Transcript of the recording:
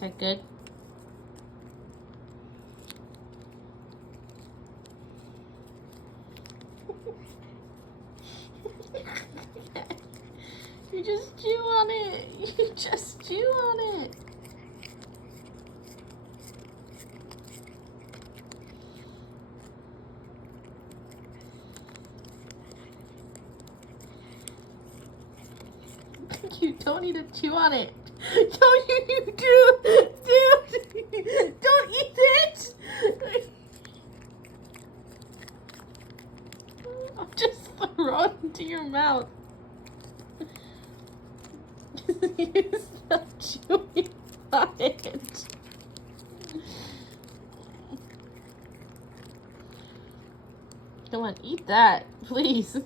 Is that good? You just chew on it. You just chew on it. You don't need to chew on it. Don't you do, dude. Don't eat it. I'll just throw it into your mouth. Stop chewing on it. Come on, eat that, please.